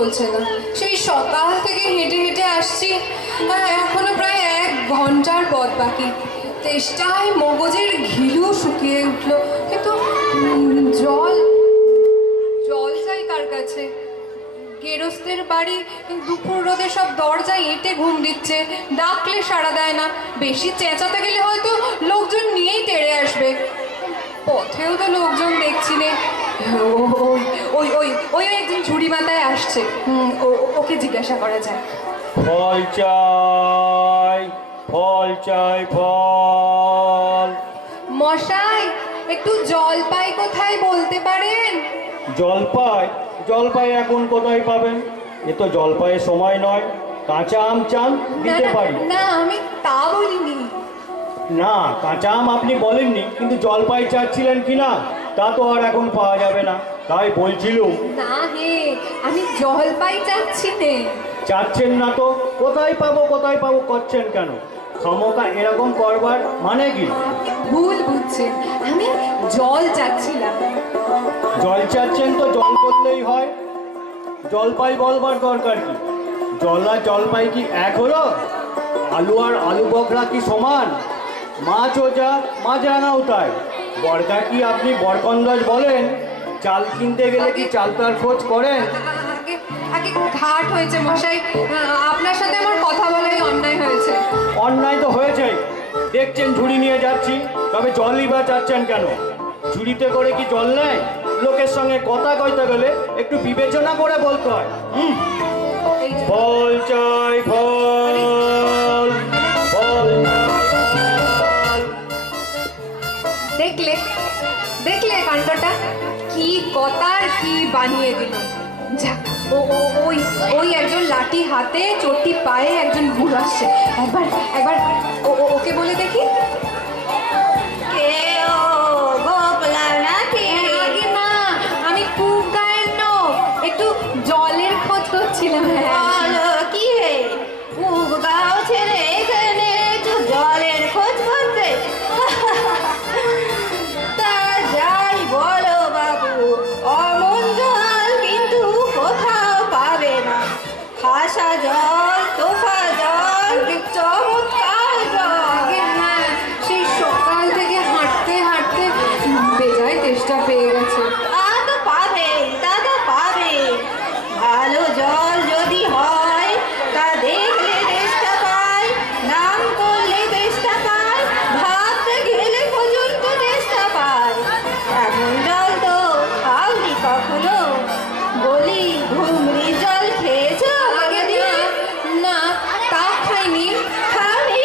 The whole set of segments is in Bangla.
চলছে না। সেই সকাল থেকে হেঁটে হেঁটে আসছি, এখনো প্রায় 1 ঘন্টার পথ বাকি। তেষ্টায় মগজের ঘিলু শুকিয়ে উঠলো, কিন্তু জল জল চাই কার কাছে? গেরস্তের বাড়ি দুপুর রোদে সব দরজায় এঁটে ঘুম দিচ্ছে, ডাকলে সাড়া দেয় না। বেশি চেঁচাতে গেলে হয়তো লোকজন নিয়েই তেড়ে আসবে। পথেও তো লোকজন দেখছি নে। ওই ওই ওই ওই একদিন ঝুড়ি মাথায় আসছে, ওকে জিজ্ঞাসা করা যায়। ফল চাই, ফল চাই, ফল। মশাই, একটু জলপাই কোথায় বলতে পারেন? জলপাই? জলপাই এখন কোথায় পাবেন? এ তো জলপাইয়ের সময় নয়। কাঁচা আম চান, দিতে পারি। না, আমি তা বলিনি। না, কাঁচা আম আপনি বলেননি, কিন্তু জলপাই চাচ্ছিলেন কি না তা তো আর এখন পাওয়া যাবে না, তাই বলছিলুম। না হে, আমি জলপাই চাচ্ছি নে। চাচ্ছেন না তো কোথায় পাবো কোথায় পাবো করছেন কেন? ক্ষমতা এরকম করবার মানে কি? আপনি ভুল বুঝছেন, আমি জল চাচ্ছিলাম। জল চাচ্ছেন তো জল করলেই হয়, জলপাই বলবার দরকার কি? জল আর জলপাই কি এক হলো? আলু আর আলু বকরা কি সমান? মাছও যা মাছরাঙাও তাই। বরকা কি আপনি বরকন্দাজ বলেন? চাল কিনতে গেলে কি চালতার খোঁজ করেন? আগে আগে ঘাট হয়েছে মশাই, আপনার সাথে আমার কথা বলাই অন্যায় হয়েছে। অন্যায় তো হয়েছেই, দেখছেন ঝুড়ি নিয়ে যাচ্ছি, তবে জলই বা চাচ্ছেন কেন? ঝুড়িতে করে কি জল নেয়? লোকের সঙ্গে কথা কইতে গেলে একটু বিবেচনা করে বলতে হয়। এই যে- ফল চাই, ফল, ফল। দেখলে দেখলে কাণ্ডটা কি কথার কি বানিয়ে দিল। যাক, ওই ওই একজন লাঠি হাতে চটি পায়ে একজন ভুল আসছে। একবার একবার ওকে বলে দেখি। আগে না, আমি খুব গায়ের লোক, একটু জলের খোঁজ করছিলাম। কি হে, খুব গাও ছেড়ে এখানে একটু জলের খোঁজ করতে? তা যাই বলো বাবু, অমন জল কিন্তু কোথাও পাবে না। খাসা জল, তোফা জল, চমৎকার জল। আগে হ্যাঁ, সেই সকাল থেকে হাঁটতে হাঁটতে বেজায় তেষ্টা পেয়ে গেছে। তা তো পাবে, তা তো পাবে। ভালো জল যদি হয় তা দেখলে তেষ্টা পায়, নাম করলে তেষ্টা পায়, ভাবতে গেলে পর্যন্ত তেষ্টা পায়। এমন জল তো খাওনি কখনো? বলি, ঘুমরি জল খেয়েছো? আগে না, না তা খাইনি। খাওনি?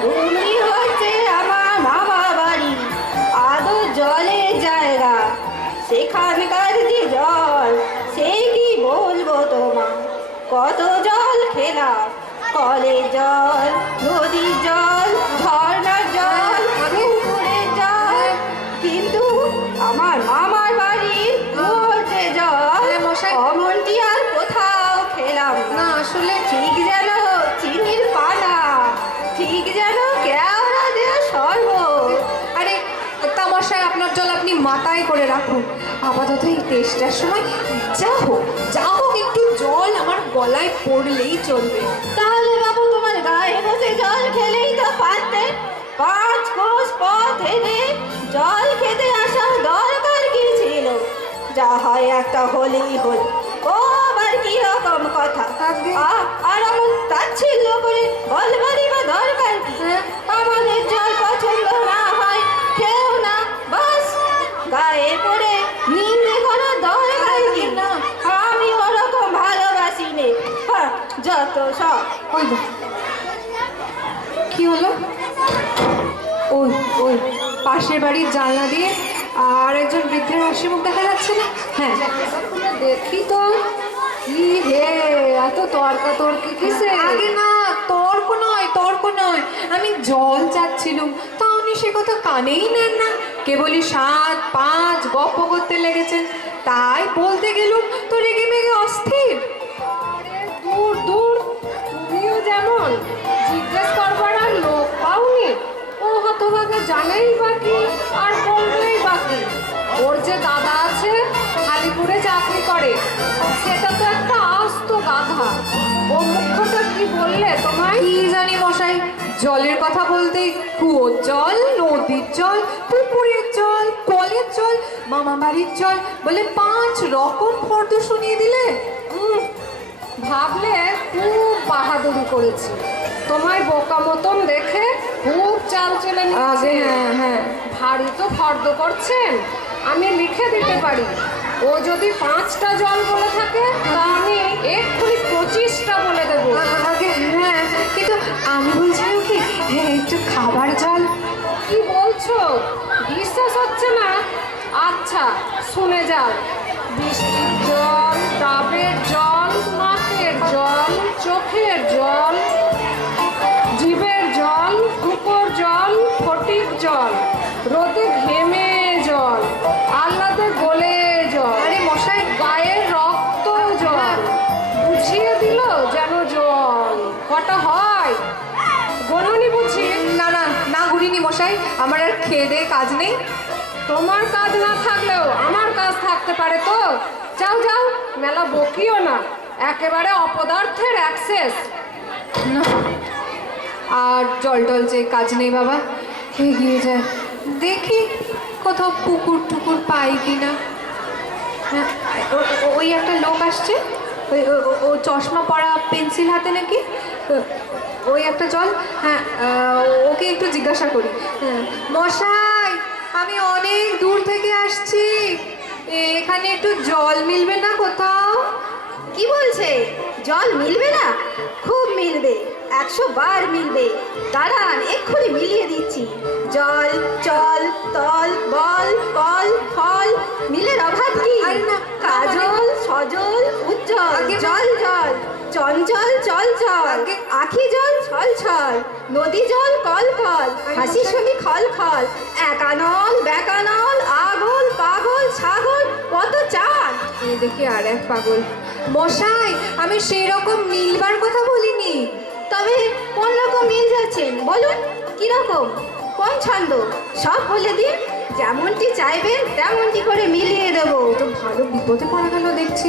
ঘুমরি হচ্ছে আমার মামা বাড়ি, আদৌ জলের জায়গা। সেখানকার যে জল, সে কি বলবো তোমার। কত জল খেলাম, কলের জল, নদীর জল, ঝর্ণার জল, পুকুরের জল, কিন্তু আমার মামার বাড়ির কুয়োর যে জল, মশাই। অমনটি আর কোথাও খেলাম না। না আসলে ঠিক যেন চিনির পানা, ঠিক যেন কেওড়া দেওয়া শরবত। আরে তামাশায় আপনার জল আপনি মাথায় করে রাখুন। আপাতত এই তেষ্টার সময় যা হোক একটু জল আমার গলায় পড়লেই চলবে। তাহলে বাবু তোমার গায়ে বসে জল খেলেই তো পারতে। 5 কোষ পথ হেঁটে জল খেতে আসার দরকার কি ছিল? যা হয় একটা হলেই হল। ও আবার কি রকম কথা? আর এমন তাচ্ছিল্য করে বলবারই বা দরকার কি? আমাদের জল পছন্দ না হয় খেও না, বাস। গায়ে পড়ে নিন্দে করার দরকার কি? না। আমি ওরকম ভালোবাসি নে। যত সব। ওই দেখ, কি হলো? ওই ওই পাশের বাড়ির জানলা দিয়ে আর একজন বৃদ্ধের হাসি মুখ দেখা যাচ্ছে না? হ্যাঁ, দেখি তো। কি হে, এত তর্কাতর্কি কিসে? আগে না, তর্ক নয়, আমি জল চাচ্ছিলুম, তা উনি সে কথা কানেই নেন না, কেবলই 7, 5 গপ্প করতে লেগেছেন। তাই বলতে গেলুম তো রেগে মেগে অস্থির। দূর দূর, তুমিও যেমন জিজ্ঞেস করবার আর লোক পাওনি। ও হতভাগে জানেই বাকি আর বলবেই বাকি। ওর যে দাদা আছে খালিপুরে চাকরি করে, সেটা তো একটা আস্ত গাধা। ও মুখ্যটা কি বললে তোমায়? কি জানি মশাই, জলের কথা বলতেই কুয়োর জল, নদীর জল, পুকুরের জল, কলের জল, মামা বাড়ির জল বলে 5 রকম ফর্দ শুনিয়ে দিলে। ভাবলে খুব বাহাদুরি করেছি। তোমায় বোকা মতন দেখে খুব চাল চলে নিচ্ছে। হ্যাঁ, ভারী তো ফর্দ করছেন, আমি লিখে দিতে পারি। ও যদি 5টা জল বলে থাকে তা আমি এক্ষুনি 25টা বলে দেবো। আগে হ্যাঁ, কিন্তু আমি বলছিলাম কি, একটু খাবার জল। কি বলছো? বিশ্বাস হচ্ছে না? আচ্ছা শুনে যাও। বৃষ্টির জল, ডাবের জল, নাকের জল, চোখের জল, জিভের জল, কুকুর জল, ফটিক জল, রোদে ঘেমে জল, আহ্লাদে গলে জল, আরে মশাই, গায়ের রক্ত জল, বুঝিয়ে দিল যেন জল। কটা হয় গণনি বুঝি? না ঘুরিনি মশাই, আমার আর খেয়ে দিয়ে কাজ নেই। তোমার কাজ না থাকলেও আমার কাজ থাকতে পারে তো। যাও যাও, মেলা বকিও না, একেবারে অপদার্থের অ্যাক্সেস। না, আর জল টল যে কাজ নেই বাবা, এগিয়ে যায় দেখি কোথাও পুকুর টুকুর পাই কিনা। হ্যাঁ, ওই একটা লোক আসছে, ও চশমা পরা, পেন্সিল হাতে নাকি। ওই একটা জল। হ্যাঁ, ওকে একটু জিজ্ঞাসা করি। হ্যাঁ, মশাই, আমি অনেক দূর থেকে আসছি, এখানে একটু জল মিলবে না কোথাও? কি বলছে? জল মিলবে না? খুব মিলবে, 100 বার মিলবে। দাঁড়ান, এক্ষুনি মিলিয়ে দিচ্ছি। জল, চল, তল, বল, কল, ফল, মিলের অভাব কি? আরে না, কাজল, সজল, উজ্জ্বল, আগে না। জল জল, চঞ্চল, চল চল, আগে। আখি জল, ছল ছল, নদী জল, কল কল, হাসি শুনি খল খল, একানল, বেকানল, আগল, পাগল, ছাগল, কত চাল। এই দেখি আর এক পাগল। মশাই, আমি সেই রকম মিলবার কথা বলিনি। তবে কোন রকম মিল যাচ্ছেন বলুন? কি রকম? কোন ছন্দ? সব বলে দিন, যেমনটি চাইবেন তেমনটি করে মিলিয়ে দেবো। তো ভালো বিপদে পড়া গেল দেখছি।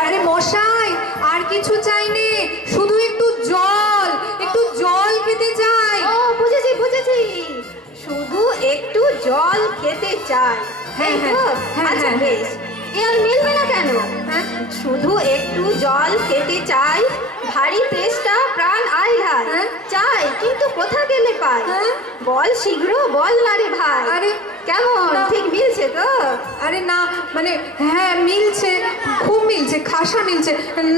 আরে মশাই, আর কিছু চাইনি, শুধু একটু জল খেতে চাই। ও বুঝেছি বুঝেছি, শুধু একটু জল খেতে চাই। হ্যাঁ, এই তো? হ্যাঁ, আচ্ছা হ্যাঁ। বেশ, এ আর মিলবে না কেন? হ্যাঁ, শুধু একটু জল খেতে চাই, ভারী তেষ্টা প্রাণ আহ্লাদ হ্যাঁ। চাই, কিন্তু কোথা গেলে পাই? হ্যাঁ। বল শীঘ্র, বল না রে ভাই। আরে কেমন, না। ঠিক মিলছে তো? আরে না, মানে হ্যাঁ মিলছে, খুব মিলছে, খাসা মিলছে।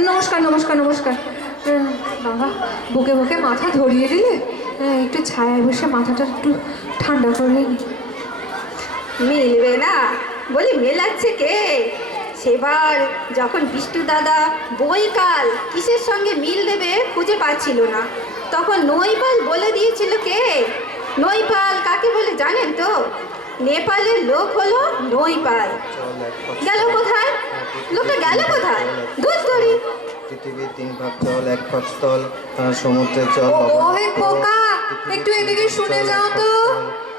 নমস্কার নমস্কার নমস্কার। বাবা, বুকে বুকে মাথা ধরিয়ে দিলে, একটু ছায়ায় বসে মাথাটা একটু ঠান্ডা করে নিই। মিলবে না বলি, মেলাচ্ছে কে? সেবার যখন বিষ্টু দাদা বৈকাল কিসের সঙ্গে মিল দেবে খুঁজে পাচ্ছিল না, তখন নৈপাল বলে দিয়েছিল। কে নৈপাল কাকে বলে জানেন তো? নেপালের লোক হলো নৈপাল। গেল কোথায়? লোকটা গেল কোথায়? দুধ তরি। পৃথিবীর 3 ভাগ জল, 1 ভাগ স্থল, সমুদ্রের জল ও হে খোকা, একটু এদিকে শুনে যাও তো।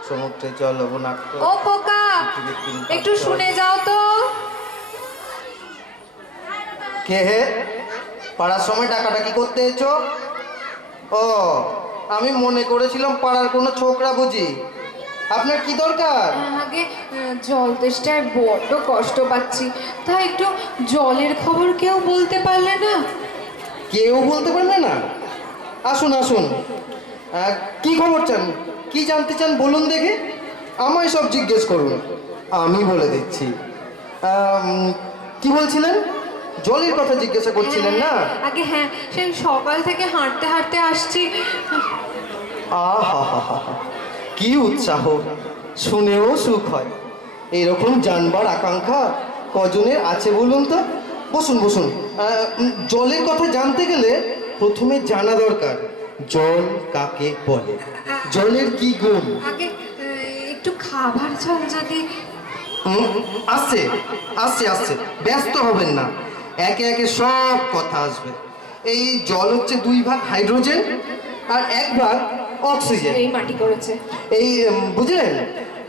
সমুদ্রের জল লবণাক্ত। ও খোকা, একটু শুনে যাও তো। কে হে? পাড়ার সময় ডাকাডাকি করতে এসো? ও, আমি মনে করেছিলাম পাড়ার কোনো ছোকরা বুঝি। আপনার কি দরকার? আগে জল তেষ্টায় বড্ড কষ্ট পাচ্ছি, তাই একটু জলের খবর কেউ বলতে পারলে না? কেউ বলতে পারবে না? আসুন আসুন, কি খবর চান, কি জানতে চান বলুন দেখে। আমায় সব জিজ্ঞেস করুন, আমি বলে দিচ্ছি। কি বলছিলেন? জলের কথা জিজ্ঞাসা করছিলেন না? আগে হ্যাঁ, সেই সকাল থেকে হাঁটতে হাঁটতে আসছি। আহা হা হা, কি উৎসাহ, শুনেও সুখ হয়। এরকম জানবার আকাঙ্ক্ষা কজনের আছে বলুন তো? বসুন বসুন। জলের কথা জানতে গেলে প্রথমে জানা দরকার জল কাকে বলে, জলের কি গুণ। আগে একটু খাবার জল যদি। আসছে আসছে আসছে, ব্যস্ত হবেন না, একে একে সব কথা আসবে। এই জল হচ্ছে 2 ভাগ হাইড্রোজেন আর 1 ভাগ অক্সিজেন। এই মাটি করেছে। এই বুঝলেন,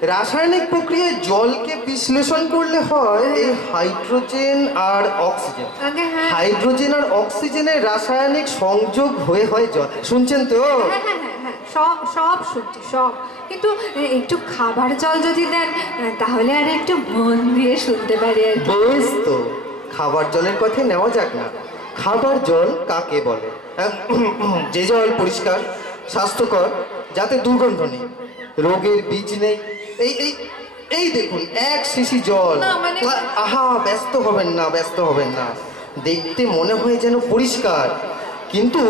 রাসায়নিক প্রক্রিয়ায় জলকে বিশ্লেষণ করলে হয় এই হাইড্রোজেন আর অক্সিজেন। আগে হ্যাঁ হাইড্রোজেন আর অক্সিজেনের রাসায়নিক সংযোগ হয়ে হয় জল। শুনছেন তো? হ্যাঁ হ্যাঁ হ্যাঁ হ্যাঁ সব সব শুনছি সব, কিন্তু একটু খাবার জল যদি দেন তাহলে আর একটু মন দিয়ে শুনতে পারি আর কি। বেশ তো, খাবার জলের কথা নেওয়া যাক না। খাবার জল কাকে বলে? যে জল পরিষ্কার, স্বাস্থ্যকর, যাতে দুর্গন্ধ নেই, রোগের বীজ নেই। এই এই এই দেখুন, এক শিশি জল। না, মানে- আহা, ব্যস্ত হবেন না, ব্যস্ত হবেন না। দেখতে মনে হয় যেন পরিষ্কার, কিন্তু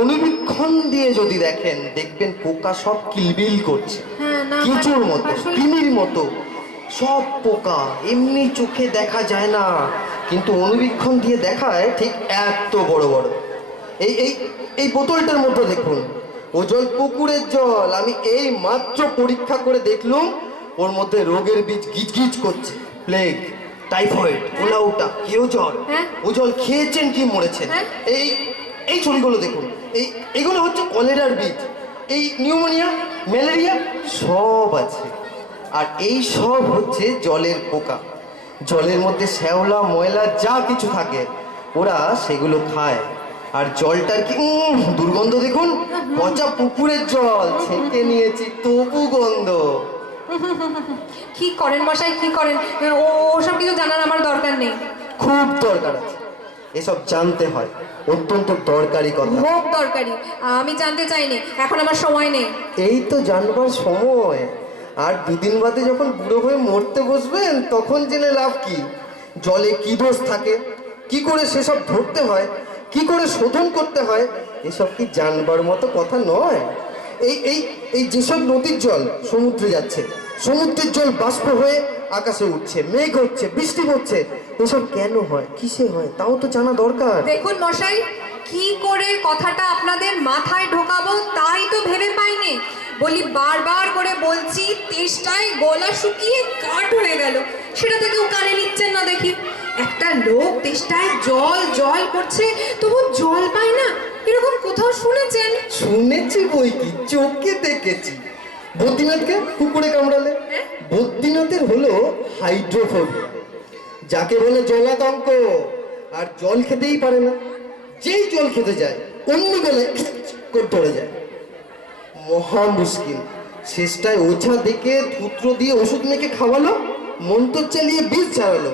অনুবীক্ষণ দিয়ে যদি দেখেন, দেখবেন পোকা সব কিলবিল করছে। হ্যাঁ, না, কেঁচোর মানে মতো, আসলে- কৃমির মতো সব পোকা। এমনি চোখে দেখা যায় না, কিন্তু অনুবীক্ষণ দিয়ে দেখায় ঠিক এত বড় বড়। এই এই এই বোতলটার মধ্যে দেখুন, ও জল পুকুরের জল। আমি এই মাত্র পরীক্ষা করে দেখলুম ওর মধ্যে রোগের বীজ গিজ গিজ করছে। প্লেগ, টাইফয়েড, ওলাউটা, কেউ জ্বর। হ্যাঁ। ও জল খেয়েছেন কি মরেছেন। হ্যাঁ। এই এই ছবিগুলো দেখুন, এইগুলো হচ্ছে কলেরার বীজ। এই নিউমোনিয়া, ম্যালেরিয়া সব আছে। আর এই সব হচ্ছে জলের পোকা। জলের মধ্যে শ্যাওলা, ময়লা যা কিছু থাকে ওরা সেগুলো খায়। আর জলটার কি দুর্গন্ধ দেখুন, পচা পুকুরের জল ছেঁকে নিয়েছি তবু গন্ধ। কি করেন মশাই, কি করেন? ওসব কিছু জানার আমার দরকার নেই। খুব দরকার আছে, এসব জানতে হয়, অত্যন্ত দরকারি কথা। খুব দরকারি, আমি জানতে চাইনি, এখন আমার সময় নেই। এই তো জানবার সময়। আর দুদিন বাদে যখন বুড়ো হয়ে মরতে বসবেন তখন জেনে লাভ কি? জলে কি দোষ থাকে, কি করে সেসব ধরতে হয়, কি করে শোধন করতে হয়, এসব কি জানবার মতো কথা নয়। এই এই এই যেসব নদীর জল সমুদ্রে যাচ্ছে, সমুদ্রের জল বাষ্প হয়ে আকাশে উঠছে, মেঘ হচ্ছে, বৃষ্টি হচ্ছে, এসব কেন হয়, কিসে হয়, তাও তো জানা দরকার। দেখুন মশাই, কি করে কথাটা আপনাদের মাথায় ঢোকাবো তাই তো ভেবে পাইনি। বলি বারবার করে বলছি, তেষ্টায় গলা শুকিয়ে কাঠ হয়ে গেল, সেটা থেকেও কানে নিচ্ছেন না দেখি। একটা লোক তেষ্টায় জল জল করছে, তবু জল পায় না, এরকম কোথাও শুনেছেন? শুনেছি বই কি, চোখে দেখেছি। বদ্রীনাথকে কুকুরে কামড়ালে, বদ্রীনাথের হলো হাইড্রোফোবিয়া, যাকে বলে জলাতঙ্ক। আর জল খেতেই পারে না, যেই জল খেতে যায় অমনি গলায় করে ধরে যায়, মহা মুশকিল। শেষটায় ওঝা দেখে সূত্র দিয়ে ওষুধ মেখে খাওয়ালো, মন্ত্র চালিয়ে বিষ ছাড়ালো,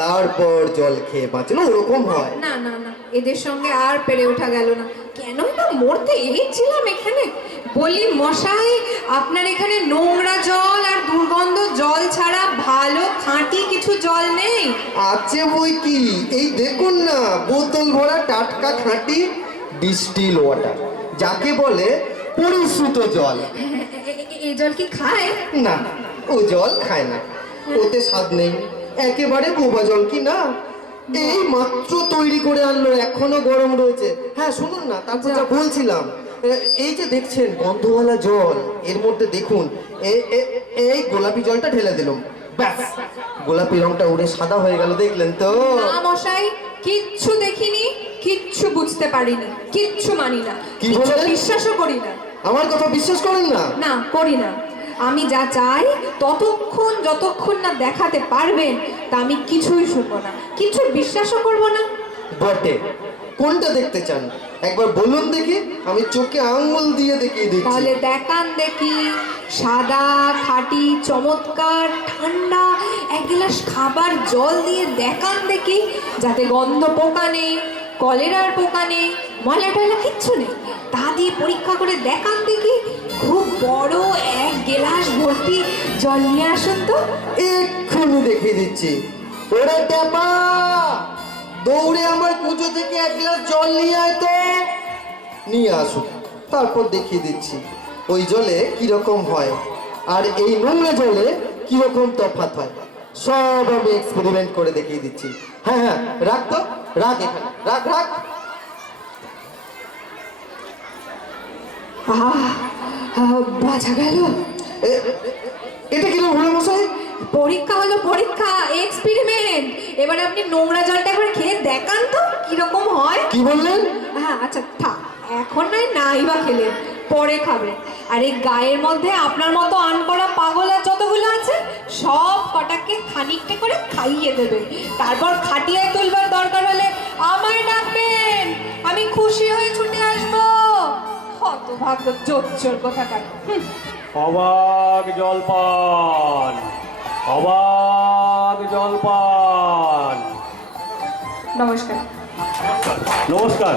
তারপর জল খেয়ে বাঁচলো। ওরকম হয়। না না না, এদের সঙ্গে আর পেরে ওঠা গেল না। কেনই বা মরতে এসেছিলাম এখানে। বলি মশাই, আপনার এখানে নোংরা জল আর দুর্গন্ধ জল ছাড়া ভালো খাঁটি কিছু জল নেই? আছে বই কি, এই দেখুন না, বোতল ভরা টাটকা খাঁটি ডিস্টিল ওয়াটার, যাকে বলে পরিশ্রুত জল। এই জল কি খায়? না, ও জল খায় না, ওতে স্বাদ নেই, একেবারে বোবা জল। কি না, এই মাত্র তৈরি করে আনলো, এখনো গরম রয়েছে। হ্যাঁ শুনুন না, তারপর যা বলছিলাম, এই যে দেখছেন গন্ধওয়ালা জল, এর মধ্যে দেখুন এই গোলাপি জলটা ঢেলে দিলাম, ব্যাস গোলাপি রংটা উড়ে সাদা হয়ে গেল। দেখলেন তো? না মশাই, কিচ্ছু দেখিনি, কিচ্ছু বুঝতে পারিনি, কিচ্ছু মানি না, কি কিচ্ছু বললেন? বিশ্বাসও করি না। আমার কথা বিশ্বাস করেন না? না, করি না। আমি যা চাই যতক্ষণ না দেখাতে পারবেন তা আমি কিছুই শুনবো না, কিছু বিশ্বাসও করবো না। বটে, কোনটা দেখতে চান একবার বলুন দেখি, আমি চোখে আঙ্গুল দিয়ে দেখিয়ে দিচ্ছি। তাহলে দেখান দেখি। সাদা, খাঁটি, চমৎকার, ঠান্ডা এক গ্লাস খাবার জল দিয়ে দেখান দেখি, যাতে গন্ধ পোকা নেই, কলেরার পোকা নেই, ময়লা টয়লা কিচ্ছু নেই। তা দিয়ে পরীক্ষা করে দেখান দেখি। খুব বড় এক গ্লাস ভর্তি জল নিয়ে আসুন তো। এক্ষুনি দেখিয়ে দিচ্ছি। ওরে ট্যাপা, দৌড়ে আমার পুজো থেকে এক গ্লাস জল নিয়ে আয় তো। নিয়ে আসুন, তারপর দেখিয়ে দিচ্ছি ওই জলে কিরকম হয় আর এই নোংরা জলে কিরকম তফাৎ হয়। সব আমি এক্সপেরিমেন্ট করে দেখিয়ে দিচ্ছি। হ্যাঁ হ্যাঁ, রাখ তো, রাখ এখানে, রাখ রাখ। বাঁচা গেল। এটা কিরকম হলো মশাই? পরীক্ষা হলো, পরীক্ষা, এক্সপেরিমেন্ট। এবারে আপনি নোংরা জলটা একবার খেয়ে দেখান তো কিরকম হয়। কি বললেন? হ্যাঁ আচ্ছা থাক, এখন নাই বা খেলেন, পরে খাবে। আর এই গায়ের মধ্যে আপনার মতো আনকরা পাগল আর যতগুলো আছে সব কটাকে খানিকটা করে খাইয়ে দেবে, তারপর খাটিয়ায় তুলবার দরকার হলে আমায় ডাকবেন, আমি খুশি হয়ে ছুটে আসবো। হতভাগ্য জোচ্চোর কোথাকার। অবাক জলপান, অবাক জলপান। নমস্কার। নমস্কার।